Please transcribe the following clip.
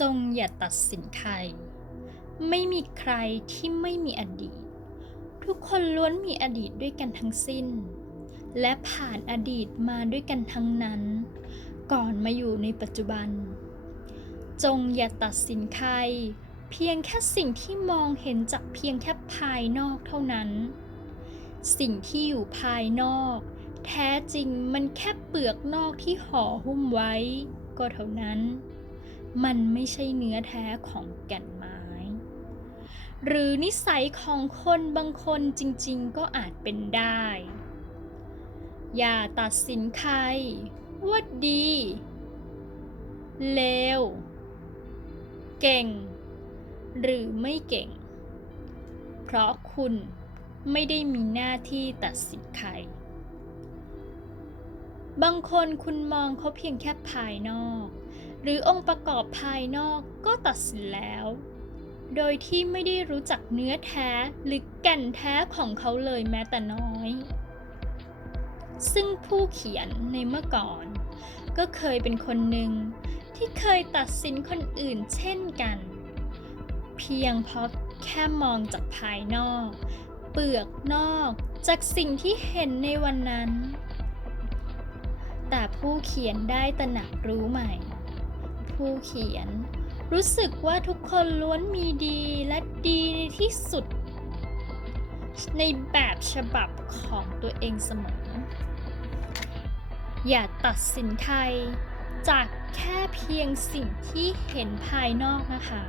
จงอย่าตัดสินใคร ไม่มีใครที่ไม่มีอดีต ทุกคนล้วนมีอดีตด้วยกันทั้งสิ้น และผ่านอดีตมาด้วยกันทั้งนั้น ก่อนมาอยู่ในปัจจุบัน จงอย่าตัดสินใคร เพียงแค่สิ่งที่มองเห็นจากเพียงแค่ภายนอกเท่านั้น สิ่งที่อยู่ภายนอก แท้จริงมันแค่เปลือกนอกที่ห่อหุ้มไว้ ก็เท่านั้น มันไม่ใช่เนื้อแท้ของแก่นไม้ หรือนิสัยของคนบางคนจริงๆก็อาจเป็นได้ อย่าตัดสินใครว่าดี เลว เก่ง หรือไม่เก่ง เพราะคุณไม่ได้มีหน้าที่ตัดสินใคร บางคนคุณมองเขาเพียงแค่ภายนอก หรือองค์ประกอบภายนอกก็ตัดสินแล้ว โดยที่ไม่ได้รู้จักเนื้อแท้หรือแก่นแท้ของเขาเลยแม้แต่น้อย ซึ่งผู้เขียนในเมื่อก่อน ก็เคยเป็นคนหนึ่งที่เคยตัดสินคนอื่นเช่นกัน เพียงเพราะแค่มองจากภายนอก เปลือกนอกจากสิ่งที่เห็นในวันนั้น แต่ผู้เขียนได้ตระหนักรู้ใหม่ ผู้เขียน รู้สึกว่าทุกคนล้วนมีดีและดีในที่สุด ในแบบฉบับของตัวเองเสมอ อย่าตัดสินใครจากแค่เพียงสิ่งที่เห็นภายนอกนะคะ